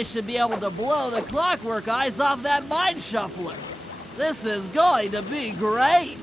I should be able to blow the clockwork ice off that mine shuffler. This is going to be great!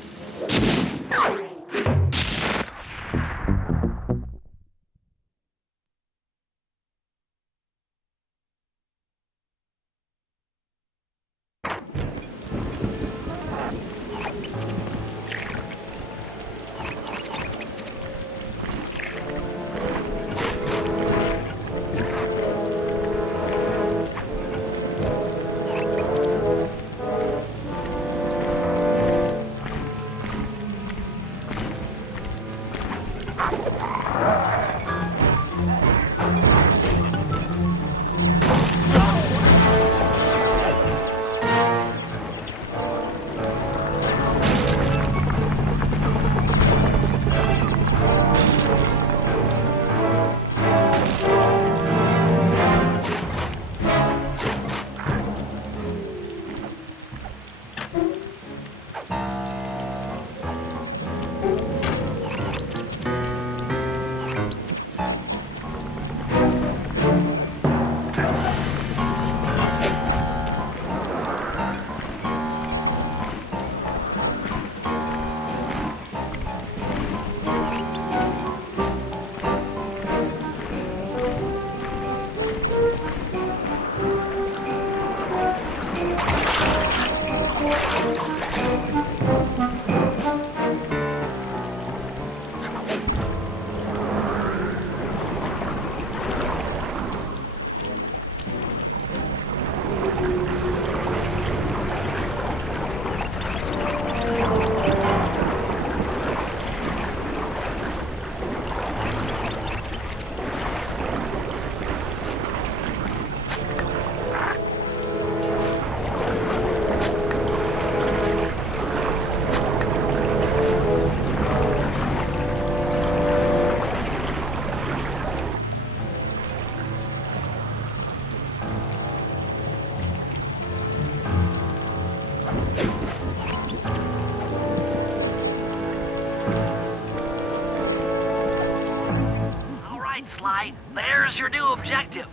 Slide, there's your new objective.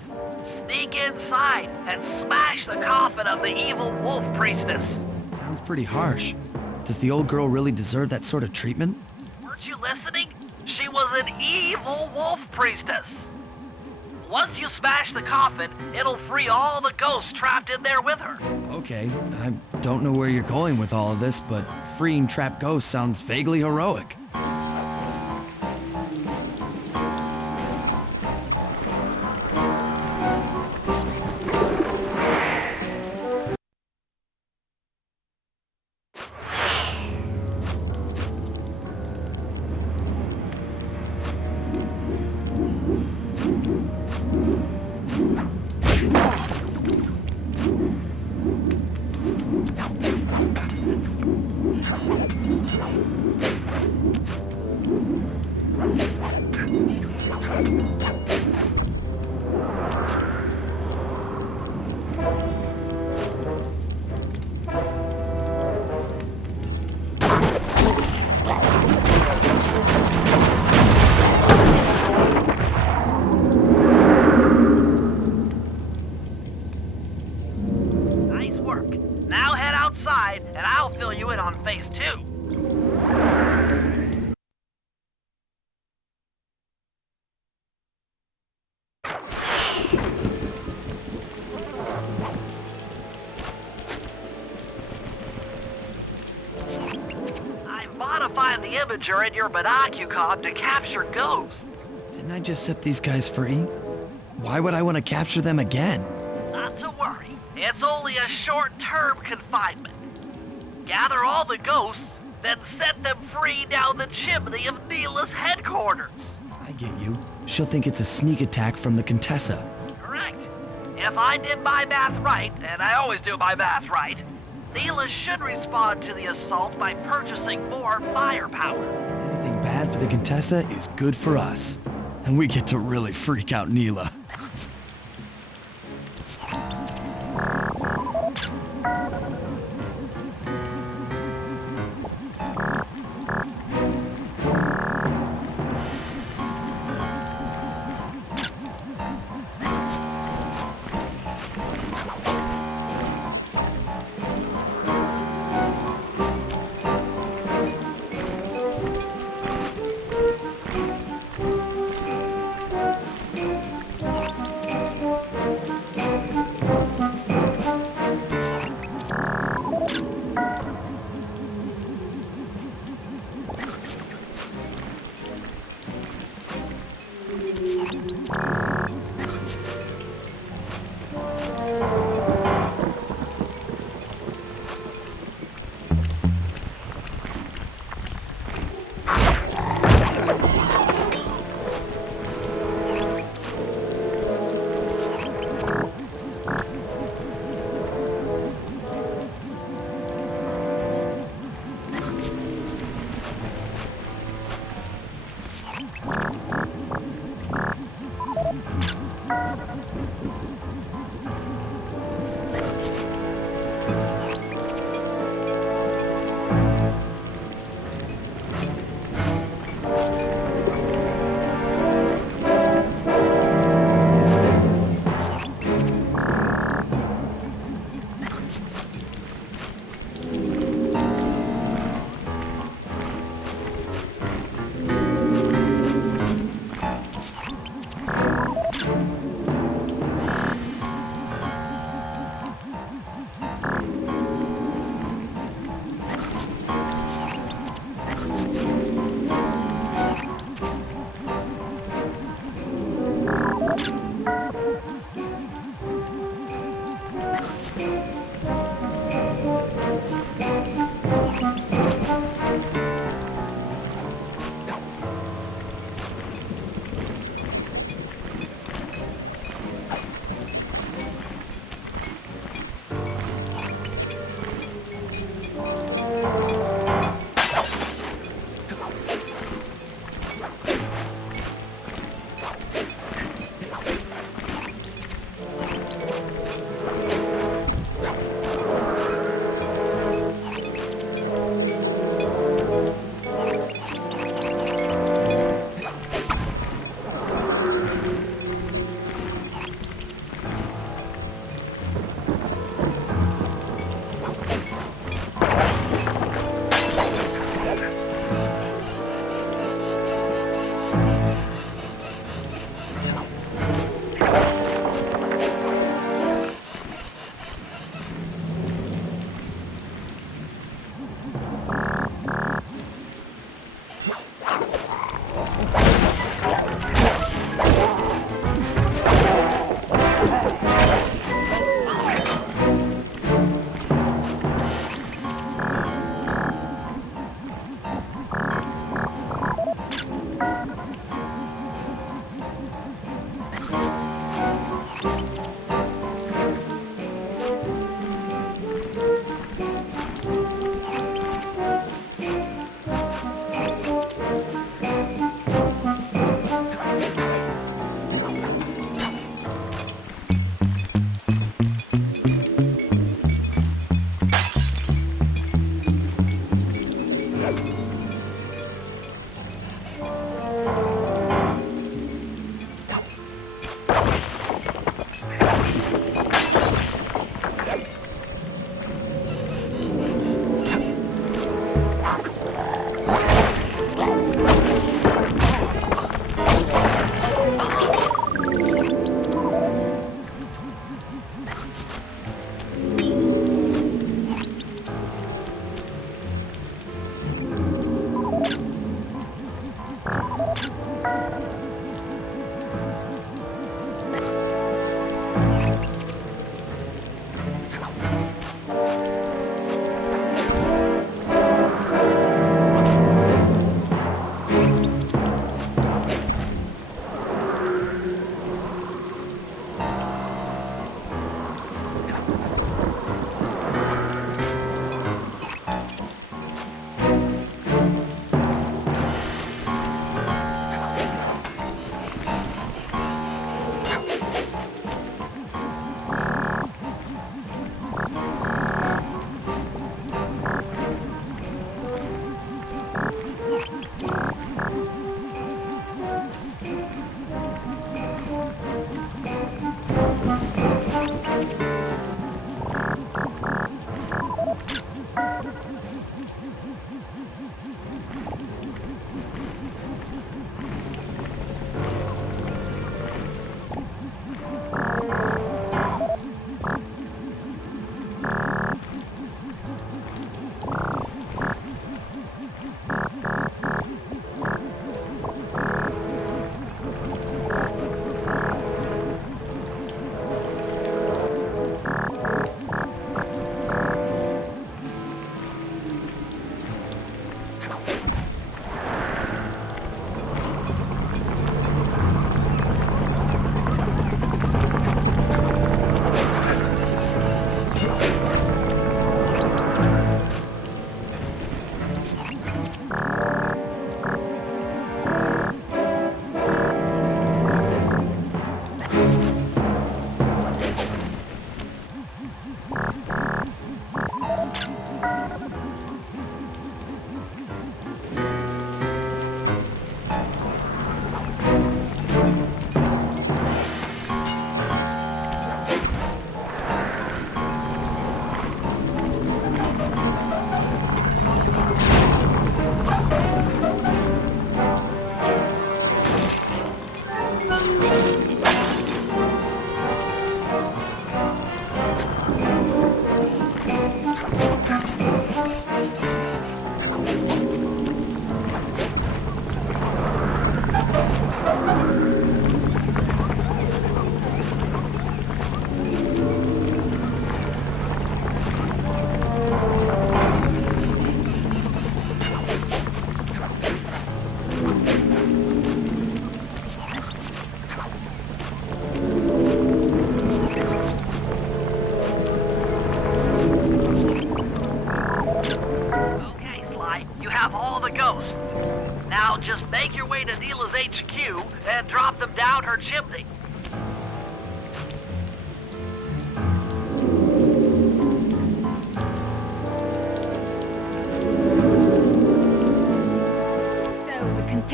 Sneak inside and smash the coffin of the evil wolf priestess. Sounds pretty harsh. Does the old girl really deserve that sort of treatment? Weren't you listening? She was an evil wolf priestess. Once you smash the coffin, it'll free all the ghosts trapped in there with her. Okay, I don't know where you're going with all of this, but freeing trapped ghosts sounds vaguely heroic. And I'll fill you in on phase 2. I'm modifying the imager in your binocular to capture ghosts. Didn't I just set these guys free? Why would I want to capture them again? Not to worry. It's only a short-term confinement. Gather all the ghosts, then set them free down the chimney of Neela's headquarters. I get you. She'll think it's a sneak attack from the Contessa. Correct. If I did my math right, and I always do my math right, Neela should respond to the assault by purchasing more firepower. Anything bad for the Contessa is good for us. And we get to really freak out Neela.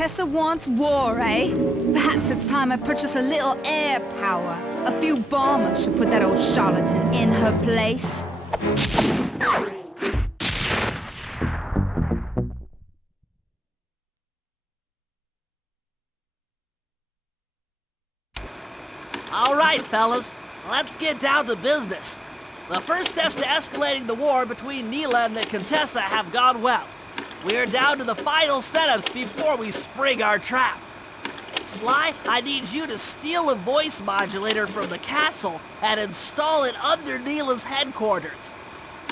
Contessa wants war, eh? Perhaps it's time I purchase a little air power. A few bombers should put that old charlatan in her place. All right, fellas, let's get down to business. The first steps to escalating the war between Neela and the Contessa have gone well. We're down to the final setups before we spring our trap. Sly, I need you to steal a voice modulator from the castle and install it under Neela's headquarters.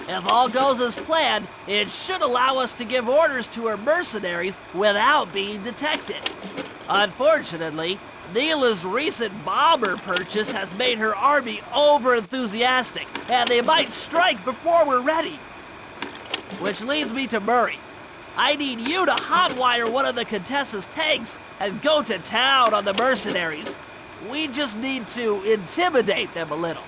If all goes as planned, it should allow us to give orders to her mercenaries without being detected. Unfortunately, Neela's recent bomber purchase has made her army over-enthusiastic, and they might strike before we're ready. Which leads me to Murray. I need you to hotwire one of the Contessa's tanks and go to town on the mercenaries. We just need to intimidate them a little.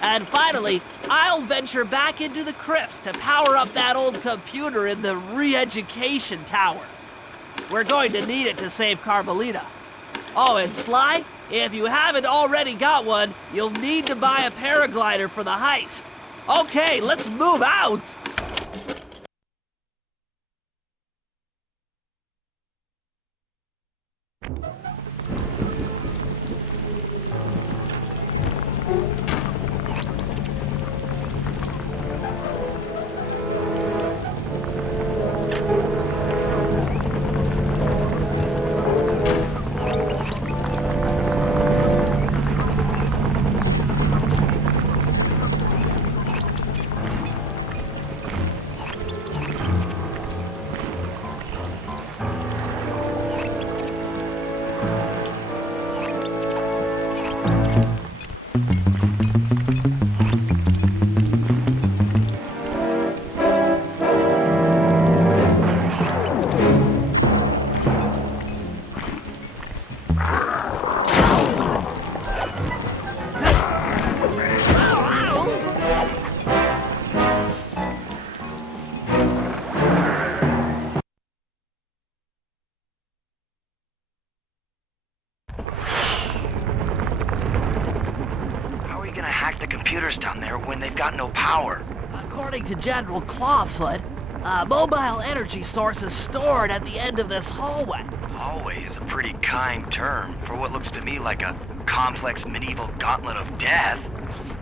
And finally, I'll venture back into the crypts to power up that old computer in the re-education tower. We're going to need it to save Carmelita. Oh, and Sly, if you haven't already got one, you'll need to buy a paraglider for the heist. Okay, let's move out! computers down there when they've got no power? According to General Clawfoot, a mobile energy source is stored at the end of this hallway. Hallway is a pretty kind term for what looks to me like a complex medieval gauntlet of death.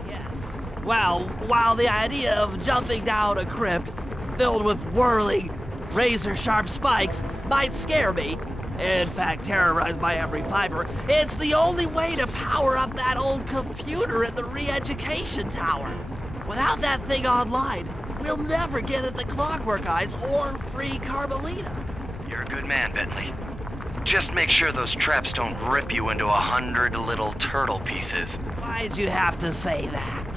Yes. Well, while the idea of jumping down a crypt filled with whirling, razor-sharp spikes might scare me, in fact terrorize my every fiber, it's the only way to power up that old computer in the re-education tower. Without that thing online, we'll never get at the Clockwork Eyes or free Carmelita. You're a good man, Bentley. Just make sure those traps don't rip you into 100 little turtle pieces. Why'd you have to say that?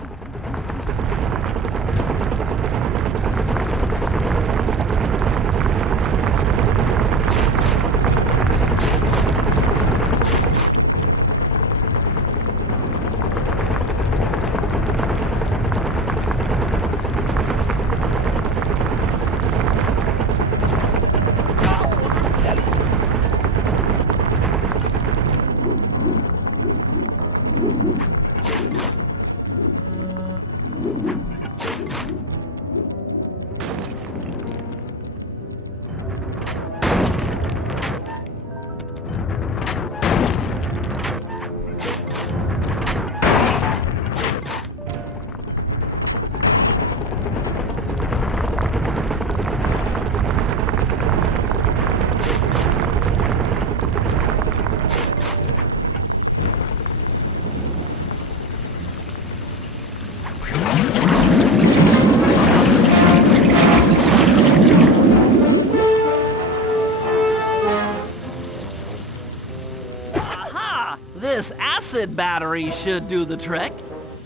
This acid battery should do the trick.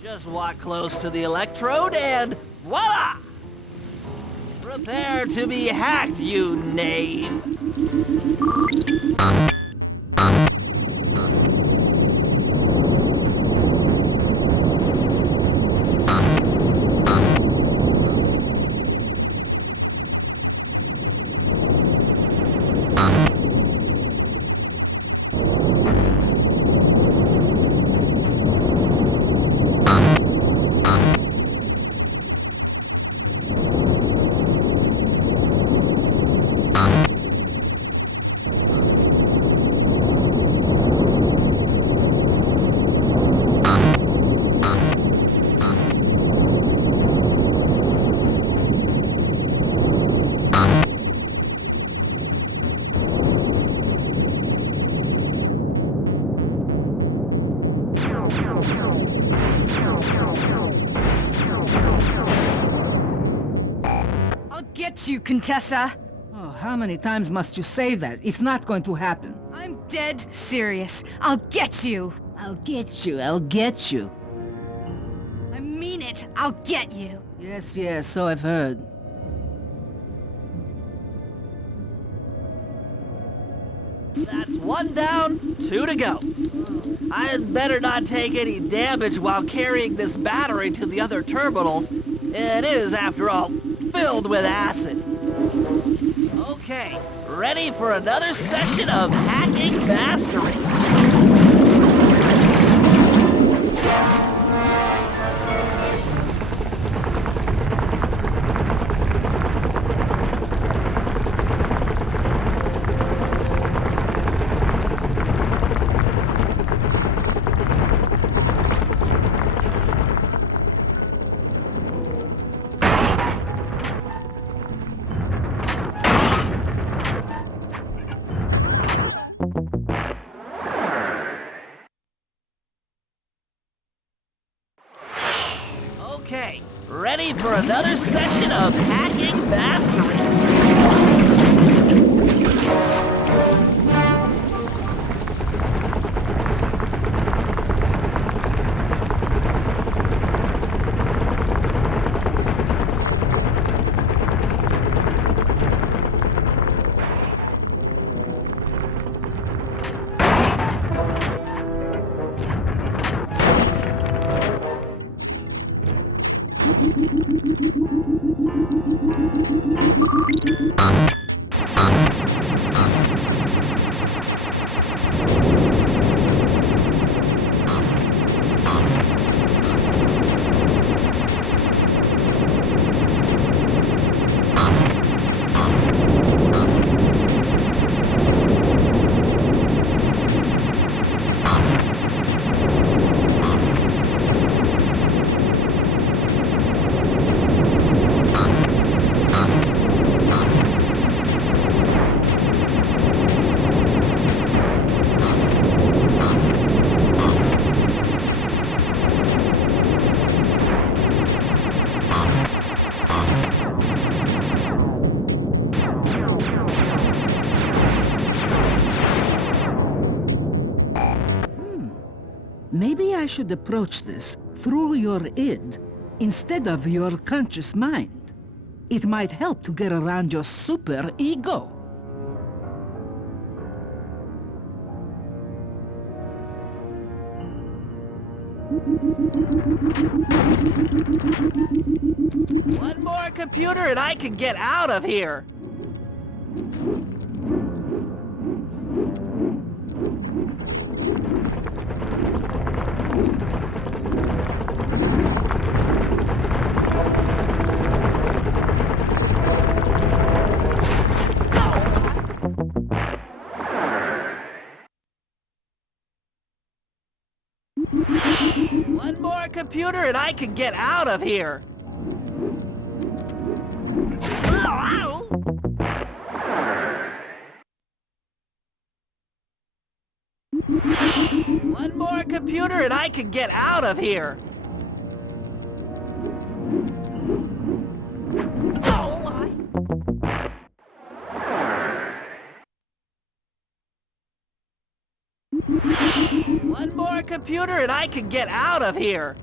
Just walk close to the electrode and voila! Prepare to be hacked, you knave! get you, Contessa! Oh, how many times must you say that? It's not going to happen. I'm dead serious. I'll get you! I'll get you, I'll get you. I mean it! I'll get you! Yes, yes, so I've heard. That's 1 down, 2 to go. I'd better not take any damage while carrying this battery to the other terminals. It is, after all, filled with acid. Okay, ready for another session of hacking mastery. Okay, ready for another session of hacking mastery. Maybe I should approach this through your id instead of your conscious mind. It might help to get around your super ego. One more computer and I can get out of here. One more computer and I can get out of here. One more computer and I can get out of here. One more computer and I can get out of here.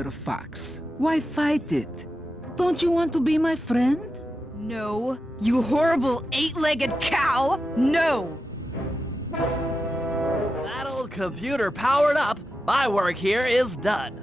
matter, Fox? Why fight it? Don't you want to be my friend? No, you horrible eight-legged cow! No! That old computer powered up. My work here is done.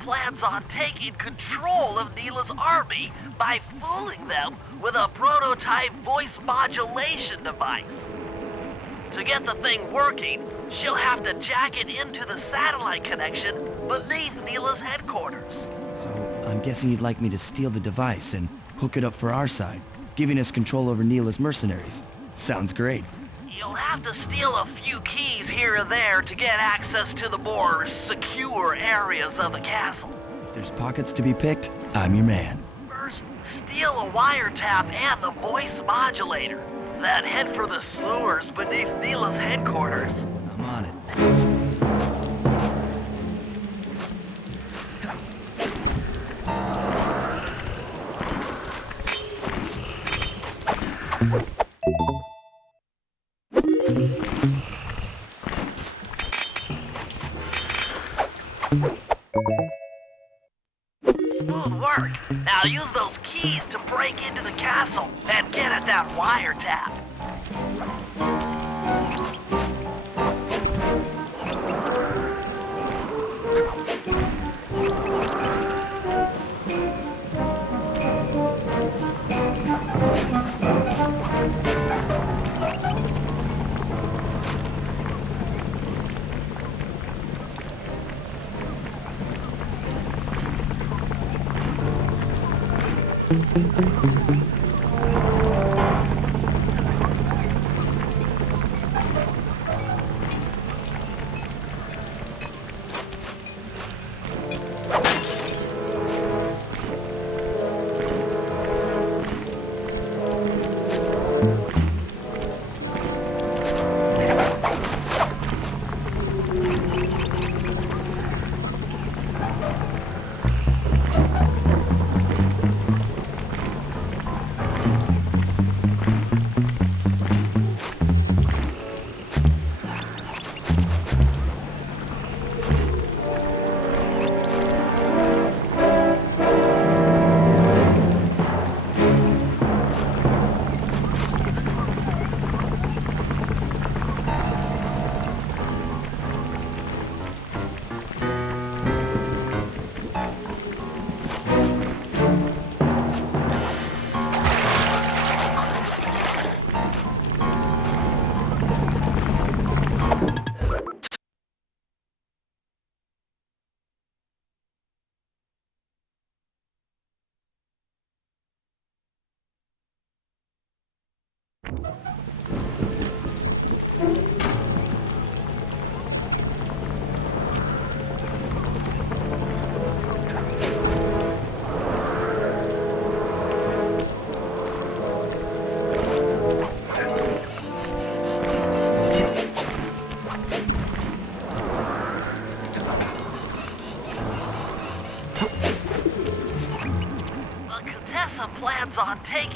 Plans on taking control of Neela's army by fooling them with a prototype voice modulation device. To get the thing working, she'll have to jack it into the satellite connection beneath Neela's headquarters. So, I'm guessing you'd like me to steal the device and hook it up for our side, giving us control over Neela's mercenaries. Sounds great. You'll have to steal a few keys here and there to get access to the more secure areas of the castle. If there's pockets to be picked, I'm your man. First, steal a wiretap and the voice modulator. Then head for the sewers beneath Neela's headquarters. I'm on it. Smooth work. Now use those keys to break into the castle and get at that wiretap.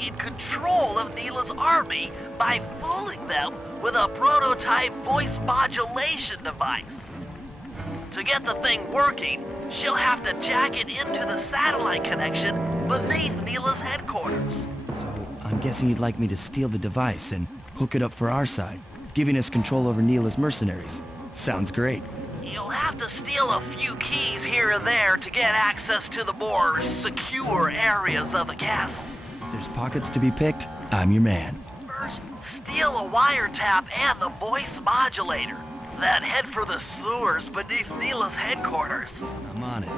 back in control of Neela's army by fooling them with a prototype voice modulation device. To get the thing working, she'll have to jack it into the satellite connection beneath Neela's headquarters. So, I'm guessing you'd like me to steal the device and hook it up for our side, giving us control over Neela's mercenaries. Sounds great. You'll have to steal a few keys here and there to get access to the more secure areas of the castle. There's pockets to be picked. I'm your man. First, steal a wiretap and the voice modulator. Then head for the sewers beneath Neela's headquarters. I'm on it.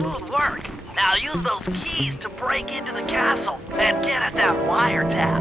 Smooth work. Now use those keys to break into the castle and get at that wiretap.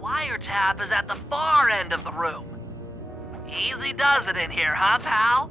Wiretap is at the far end of the room. Easy does it in here, huh, pal?